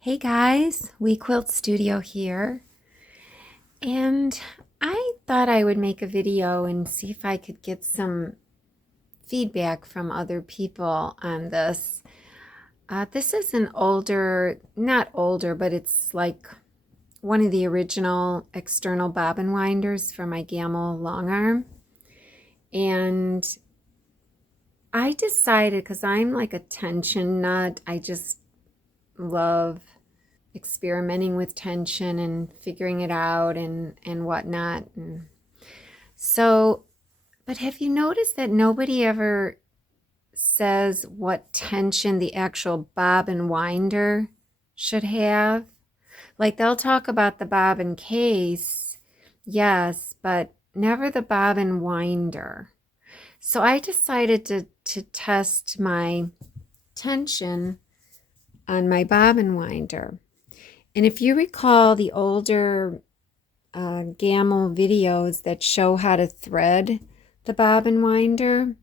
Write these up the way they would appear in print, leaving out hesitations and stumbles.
Hey guys, WeQuilt Studio here, and I thought I would make a video and see if I could get some feedback from other people on this. This is an older, not older, but it's like one of the original external bobbin winders for my Gamma long arm. And I decided, because I'm like a tension nut, I just love experimenting with tension and figuring it out and whatnot. And so, but have you noticed that nobody ever says what tension the actual bobbin winder should have? Like they'll talk about the bobbin case, yes, but never the bobbin winder. So I decided to test my tension on my bobbin winder. And if you recall the older Gamma videos that show how to thread the bobbin winder,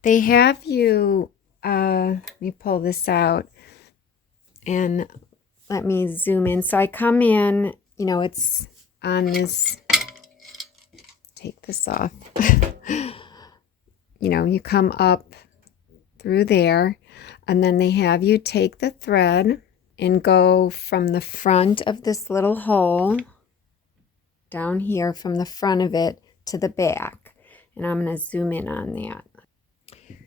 they have you, let me pull this out and let me zoom in. So I come in, it's on this, take this off. You come up through there, and then they have you take the thread and go from the front of this little hole down here, from the front of it to the back. And I'm going to zoom in on that.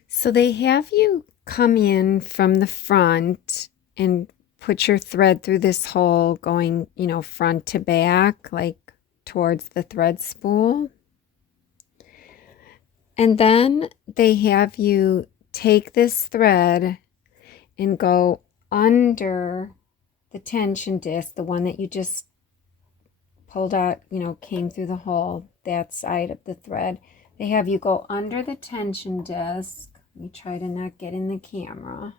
So they have you come in from the front and put your thread through this hole going, front to back, like towards the thread spool. And then they have you take this thread and go under the tension disc, the one that you just pulled out, came through the hole, that side of the thread. They have you go under the tension disc. Let me try to not get in the camera.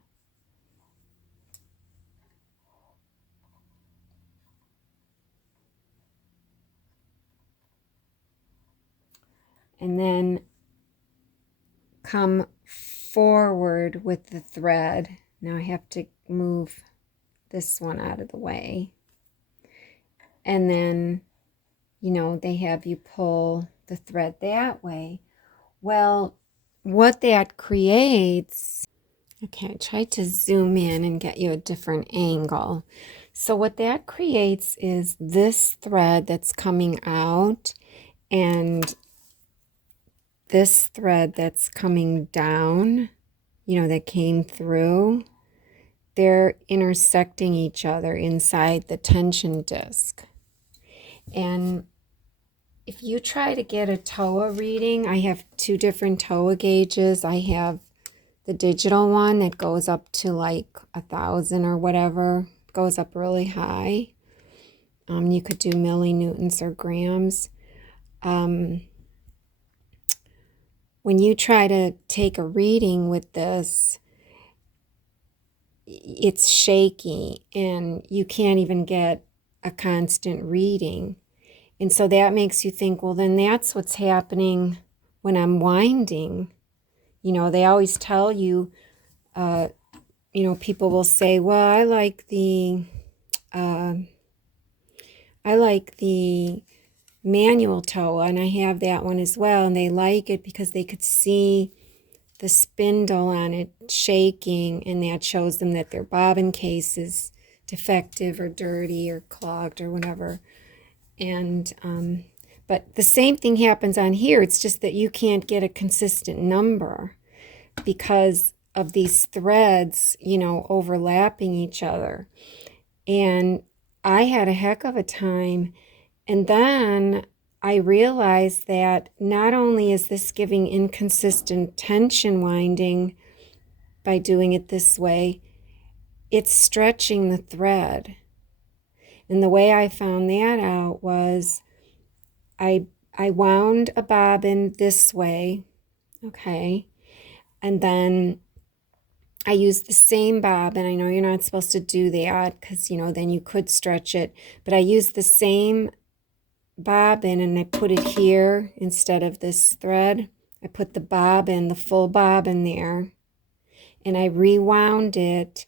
And then come forward with the thread. Now I have to move this one out of the way. And then, they have you pull the thread that way. Well, what that creates, okay, I tried to zoom in and get you a different angle. So what that creates is this thread that's coming out and this thread that's coming down, that came through. They're intersecting each other inside the tension disc. And if you try to get a TOA reading, I have two different TOA gauges. I have the digital one that goes up to like 1,000 or whatever, goes up really high. You could do millinewtons or grams. When you try to take a reading with this, it's shaky and you can't even get a constant reading. And so that makes you think, well, then that's what's happening when I'm winding. They always tell you, people will say, well, I like the manual TOA, and I have that one as well. And they like it because they could see the spindle on it shaking, and that shows them that their bobbin case is defective or dirty or clogged or whatever. And but the same thing happens on here. It's just that you can't get a consistent number because of these threads, overlapping each other. And I had a heck of a time. And then I realized that not only is this giving inconsistent tension winding by doing it this way, it's stretching the thread. And the way I found that out was I wound a bobbin this way, okay, and then I used the same bobbin. I know you're not supposed to do that because, then you could stretch it, but I used the same bobbin and I put it here instead of this thread. I put the bobbin, the full bobbin there, and I rewound it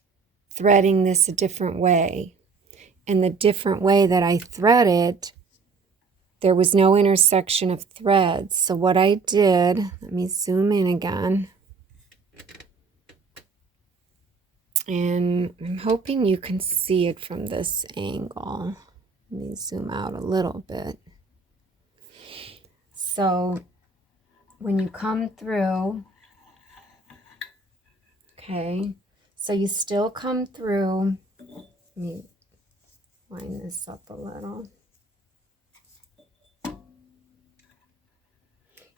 threading this a different way. And the different way that I thread it, there was no intersection of threads. So what I did, let me zoom in again. And I'm hoping you can see it from this angle. Let me zoom out a little bit. So when you come through, okay, so you still come through, let me line this up a little.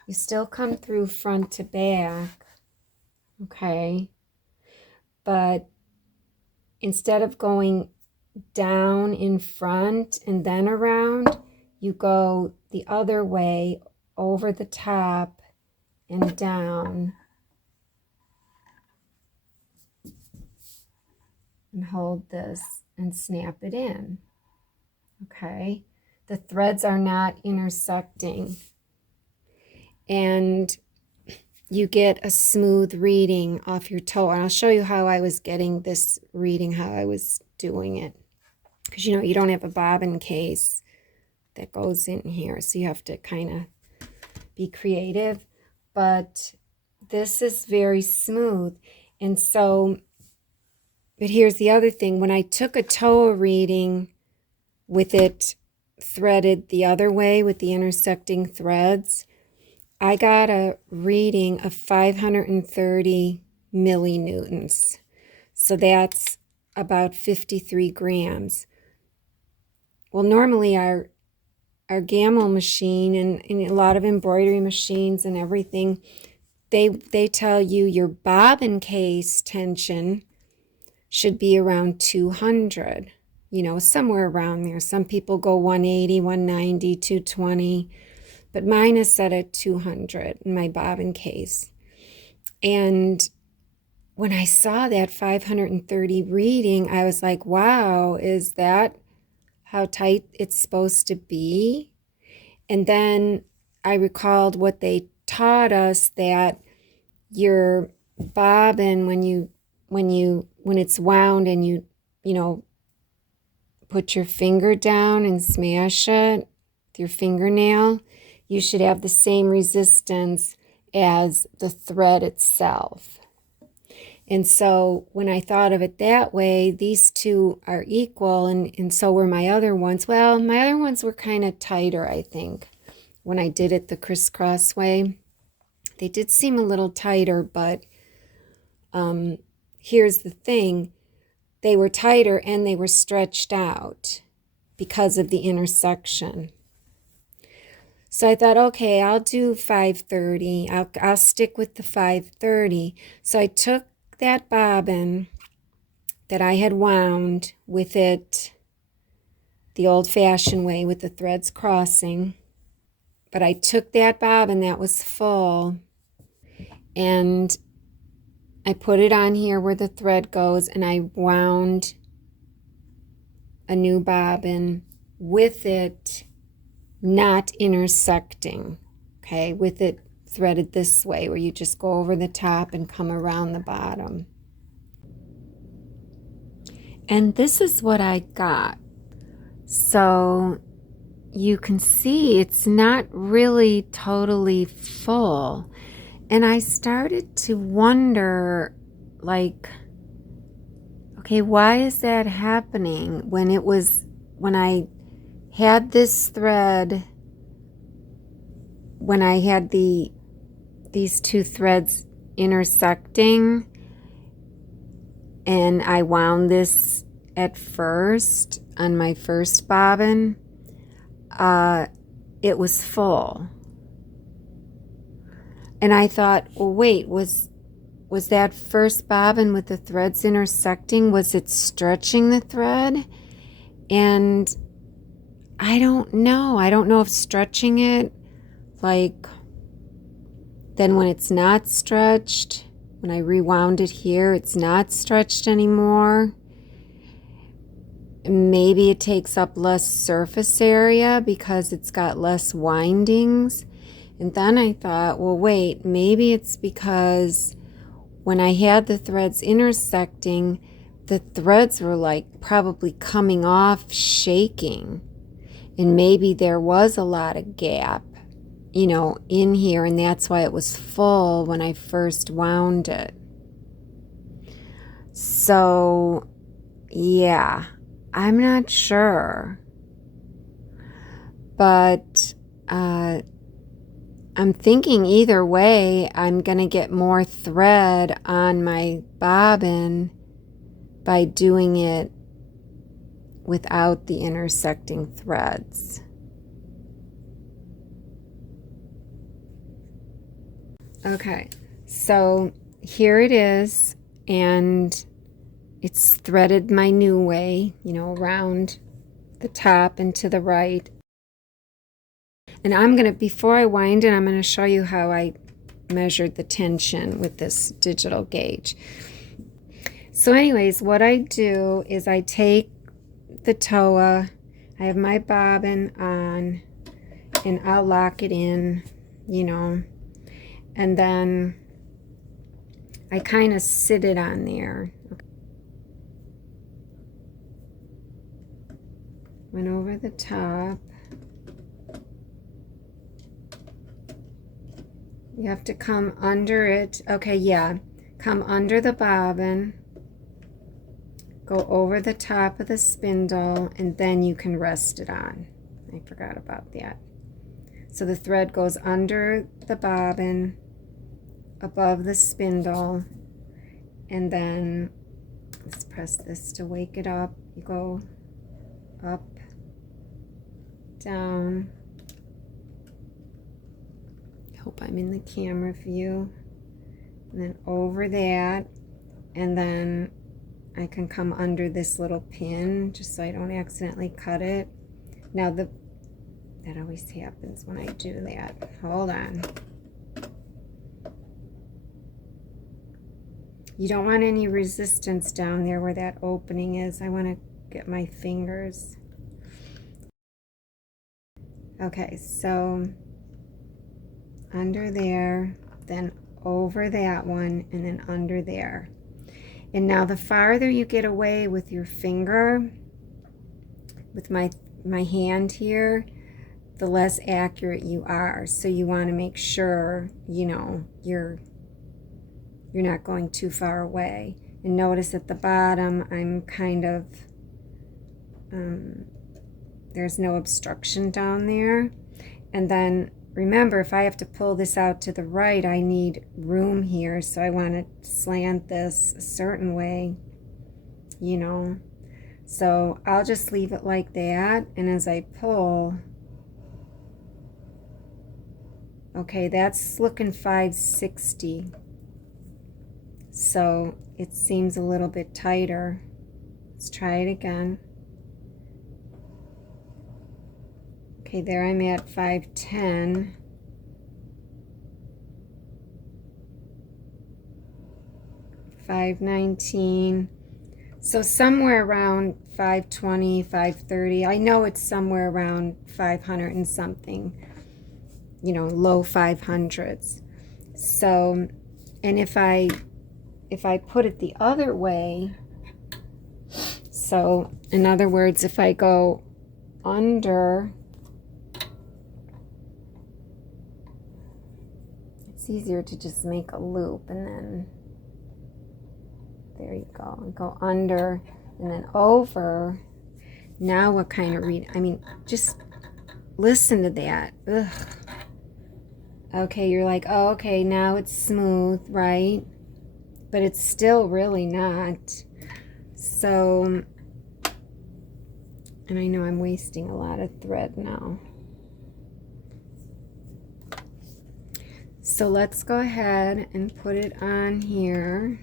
You still come through front to back, okay, but instead of going down in front and then around, you go the other way over the top and down and hold this and snap it in. Okay, the threads are not intersecting and you get a smooth reading off your toe. And I'll show you how I was getting this reading, how I was doing it, because you know you don't have a bobbin case that goes in here, so you have to kind of be creative. But this is very smooth. And so, but here's the other thing. When I took a toe reading with it threaded the other way with the intersecting threads, I got a reading of 530 millinewtons. So that's about 53 grams. Well, normally our gamble machine and a lot of embroidery machines and everything, they tell you your bobbin case tension should be around 200, you know, somewhere around there. Some people go 180, 190, 220, but mine is set at 200 in my bobbin case. And when I saw that 530 reading, I was like, wow, is that how tight it's supposed to be? And then I recalled what they taught us, that your bobbin, when it's wound and you know, put your finger down and smash it with your fingernail, you should have the same resistance as the thread itself. And so when I thought of it that way, these two are equal, and so were my other ones. Well, my other ones were kind of tighter, I think, when I did it the crisscross way. They did seem a little tighter, but here's the thing. They were tighter and they were stretched out because of the intersection. So I thought, okay, I'll do 530. I'll stick with the 530. So I took that bobbin that I had wound with it the old-fashioned way with the threads crossing. But I took that bobbin that was full and I put it on here where the thread goes, and I wound a new bobbin with it not intersecting, okay, with it threaded this way, where you just go over the top and come around the bottom. And this is what I got. So you can see it's not really totally full. And I started to wonder, like, okay, why is that happening when I had this thread, when I had these two threads intersecting, and I wound this at first on my first bobbin, it was full. And I thought, well, wait, was that first bobbin with the threads intersecting, was it stretching the thread? And I don't know. I don't know if stretching it, like, then when it's not stretched, when I rewound it here, it's not stretched anymore. Maybe it takes up less surface area because it's got less windings. And then I thought, well, wait, maybe it's because when I had the threads intersecting, the threads were like probably coming off shaking, and maybe there was a lot of gap, you know, in here, and that's why it was full when I first wound it. So yeah, I'm not sure, but I'm thinking either way I'm gonna get more thread on my bobbin by doing it without the intersecting threads. Okay, so here it is, and it's threaded my new way, you know, around the top and to the right. And I'm gonna, before I wind it, I'm gonna show you how I measured the tension with this digital gauge. So anyways, what I do is I take the TOA, I have my bobbin on, and I'll lock it in, you know, and then I kind of sit it on there. Went over the top. You have to come under it. Okay, yeah. Come under the bobbin. Go over the top of the spindle, and then you can rest it on. I forgot about that. So the thread goes under the bobbin, above the spindle, and then let's press this to wake it up. You go up, down. Hope I'm in the camera view. And then over that, and then I can come under this little pin just so I don't accidentally cut it. Now that always happens when I do that. Hold on. You don't want any resistance down there where that opening is. I want to get my fingers. Okay, so under there, then over that one, and then under there. And now the farther you get away with your finger, with my hand here, the less accurate you are. So you want to make sure, you know, you're not going too far away. And notice at the bottom, I'm kind of, there's no obstruction down there. And then remember, if I have to pull this out to the right, I need room here. So I want to slant this a certain way, you know. So I'll just leave it like that. And as I pull, okay, that's looking 560. So it seems a little bit tighter. Let's try it again. Okay, there I'm at 510. $519. So somewhere around 520, 530. I know it's somewhere around 500 and something, you know, low 500s. So, and if I put it the other way, so in other words, if I go under, it's easier to just make a loop, and then there you go, and go under and then over. Now what kind of read? I mean, just listen to that. Ugh. Okay, you're like, oh, okay, now it's smooth, right? But it's still really not. So, and I know I'm wasting a lot of thread now. So let's go ahead and put it on here.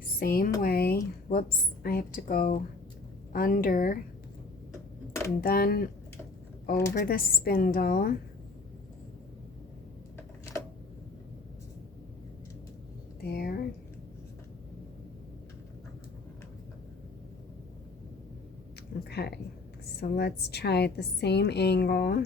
Same way. Whoops, I have to go under and then over the spindle. There. Okay, so let's try at the same angle.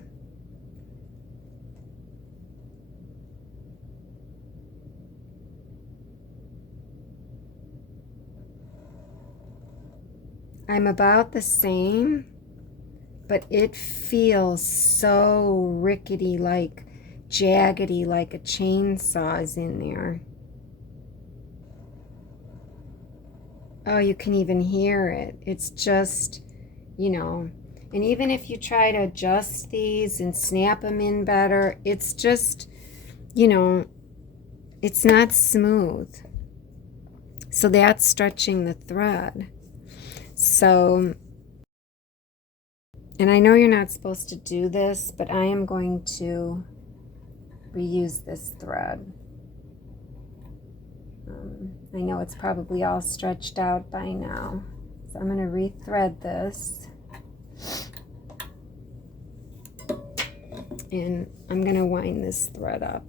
I'm about the same, but it feels so rickety, like jaggedy, like a chainsaw is in there. Oh, you can even hear it. It's just, you know, and even if you try to adjust these and snap them in better, it's just, you know, it's not smooth. So that's stretching the thread. So, and I know you're not supposed to do this, but I am going to reuse this thread. I know it's probably all stretched out by now. So I'm going to rethread this. And I'm going to wind this thread up.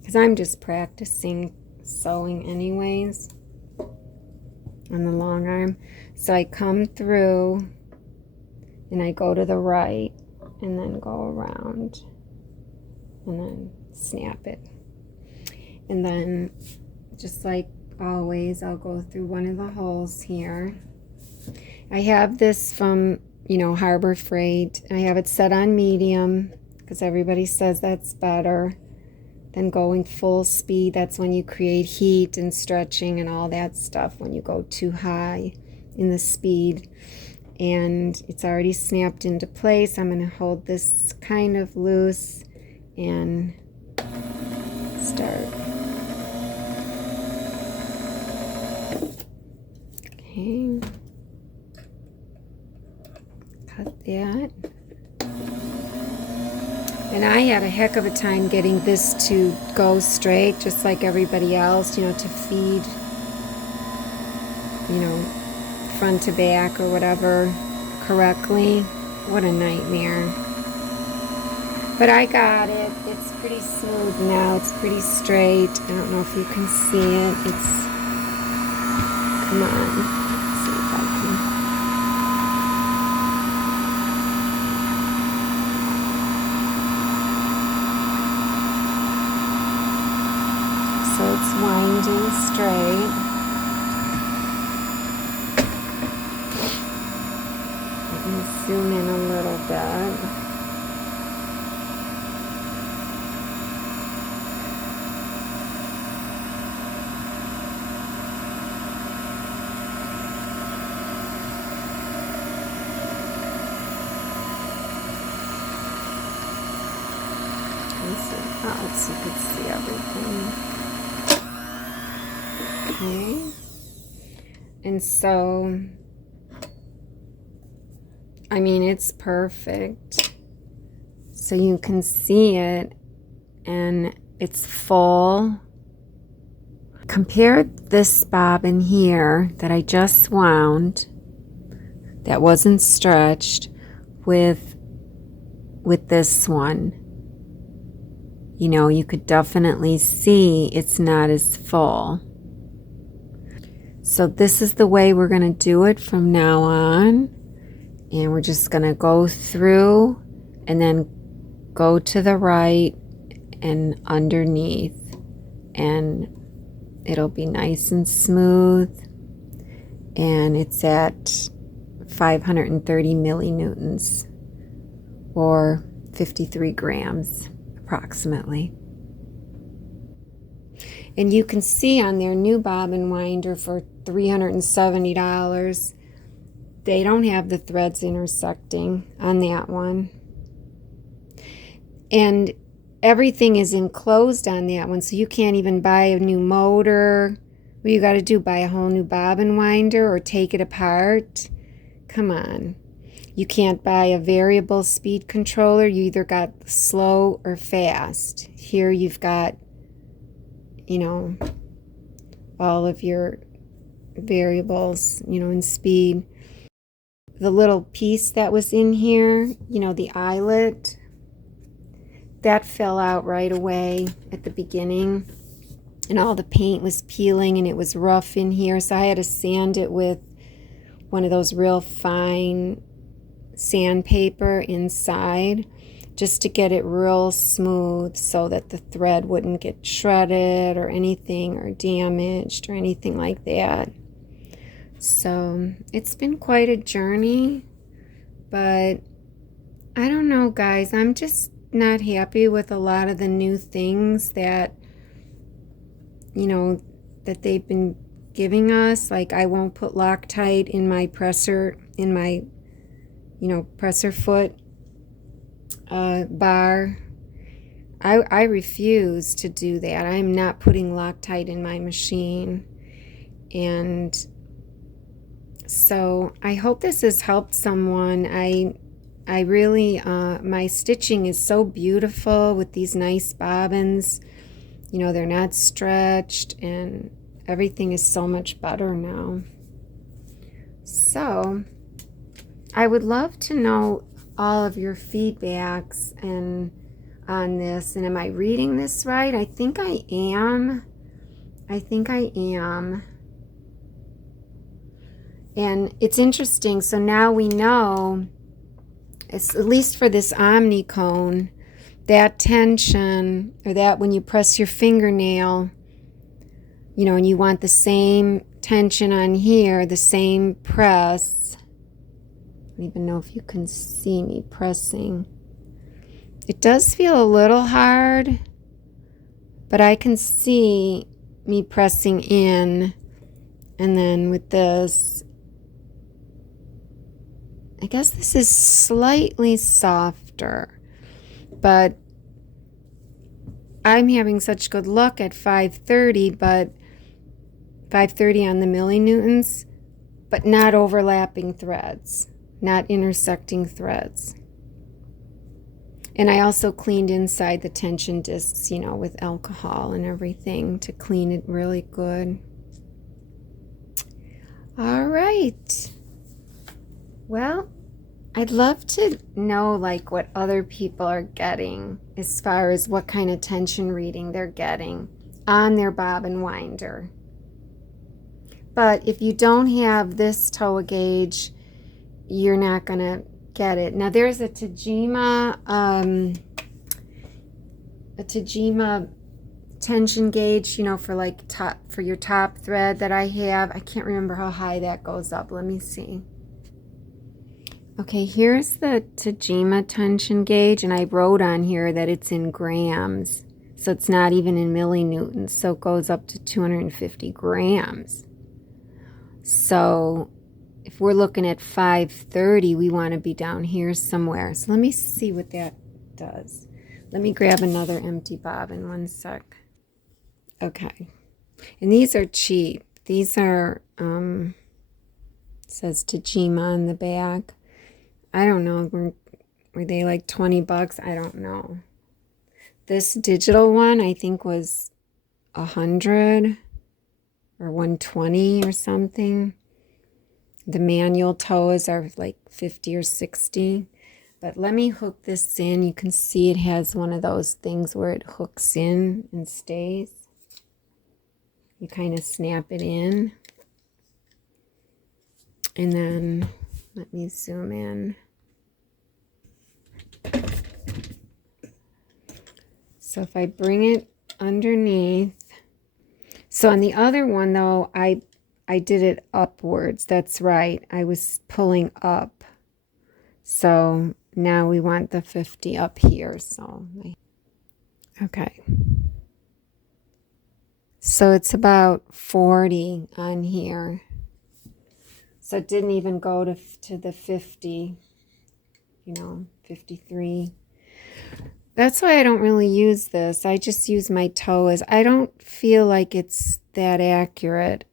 Because I'm just practicing sewing anyways on the long arm. So I come through and I go to the right and then go around and then snap it. And then just like always, I'll go through one of the holes here. I have this from, you know, Harbor Freight. I have it set on medium because everybody says that's better than going full speed. That's when you create heat and stretching and all that stuff when you go too high in the speed. And it's already snapped into place. I'm going to hold this kind of loose and start. Okay. Cut that. And I had a heck of a time getting this to go straight, just like everybody else, you know, to feed, you know, front to back or whatever correctly. What a nightmare. But I got it. It's pretty smooth now. It's pretty straight. I don't know if you can see it. It's, come on. Let's see if I can. So it's winding straight. Let me zoom in a little bit. Let's see if you can see everything. Okay. And so, I mean, it's perfect. So you can see it, and it's full. Compare this bobbin here that I just wound, that wasn't stretched, with this one. You know, you could definitely see it's not as full. So this is the way we're going to do it from now on. And we're just going to go through and then go to the right and underneath. And it'll be nice and smooth. And it's at 530 millinewtons or 53 grams. Approximately. And you can see on their new bobbin winder for $370, they don't have the threads intersecting on that one. And everything is enclosed on that one, so you can't even buy a new motor. What you got to do, buy a whole new bobbin winder or take it apart? Come on. You can't buy a variable speed controller. You either got slow or fast. Here you've got, you know, all of your variables, you know, in speed. The little piece that was in here, you know, the eyelet, that fell out right away at the beginning. And all the paint was peeling and it was rough in here. So I had to sand it with one of those real fine sandpaper inside just to get it real smooth so that the thread wouldn't get shredded or anything or damaged or anything like that. So it's been quite a journey, but I don't know, guys. I'm just not happy with a lot of the new things that, that they've been giving us. Like, I won't put Loctite in my presser, presser foot bar. I refuse to do that. I'm not putting Loctite in my machine. And so I hope this has helped someone. I really, my stitching is so beautiful with these nice bobbins. They're not stretched, and everything is so much better now. So I would love to know all of your feedbacks on this. And am I reading this right? I think I am. And it's interesting. So now we know, it's, at least for this Omni cone, that tension, or that when you press your fingernail, and you want the same tension on here, the same press. I don't even know if you can see me pressing. It does feel a little hard, but I can see me pressing in. And then with this, I guess this is slightly softer, but I'm having such good luck at 530, but 530 on the millinewtons, but not overlapping threads, not intersecting threads. And I also cleaned inside the tension discs, with alcohol and everything to clean it really good. All right. Well, I'd love to know what other people are getting as far as what kind of tension reading they're getting on their bobbin winder. But if you don't have this Toa gauge, you're not going to get it. Now there's a Tajima tension gauge, for your top thread that I have. I can't remember how high that goes up. Let me see. Okay, here's the Tajima tension gauge, and I wrote on here that it's in grams. So it's not even in millinewtons, so it goes up to 250 grams. So if we're looking at 530, we want to be down here somewhere. So let me see what that does. Let me grab another empty bobbin, one sec. Okay. And these are cheap. These are, it says Tajima on the back. I don't know. Were they like 20 bucks? I don't know. This digital one, I think, was 100 or 120 or something. The manual Toas are like 50 or 60. But let me hook this in. You can see it has one of those things where it hooks in and stays. You kind of snap it in. And then let me zoom in. So if I bring it underneath. So on the other one, though, I did it upwards. That's right. I was pulling up. So now we want the 50 up here. So, okay. So it's about 40 on here. So it didn't even go to the 50, 53. That's why I don't really use this. I just use my Toas. I don't feel like it's that accurate.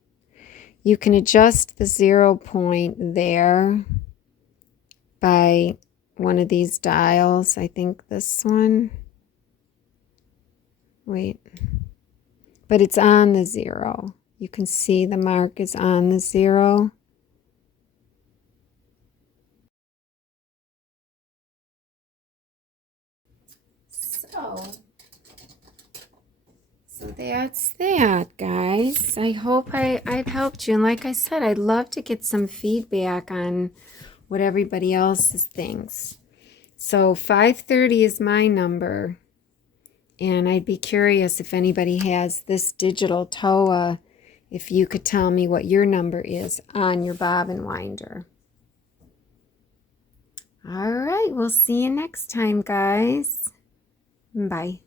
You can adjust the 0 point there by one of these dials. I think this one. Wait. But it's on the 0. You can see the mark is on the 0. So that's that, guys. I hope I've helped you. And like I said, I'd love to get some feedback on what everybody else thinks. So 530 is my number. And I'd be curious if anybody has this digital Toa if you could tell me what your number is on your bobbin winder. All right, we'll see you next time, guys. Bye.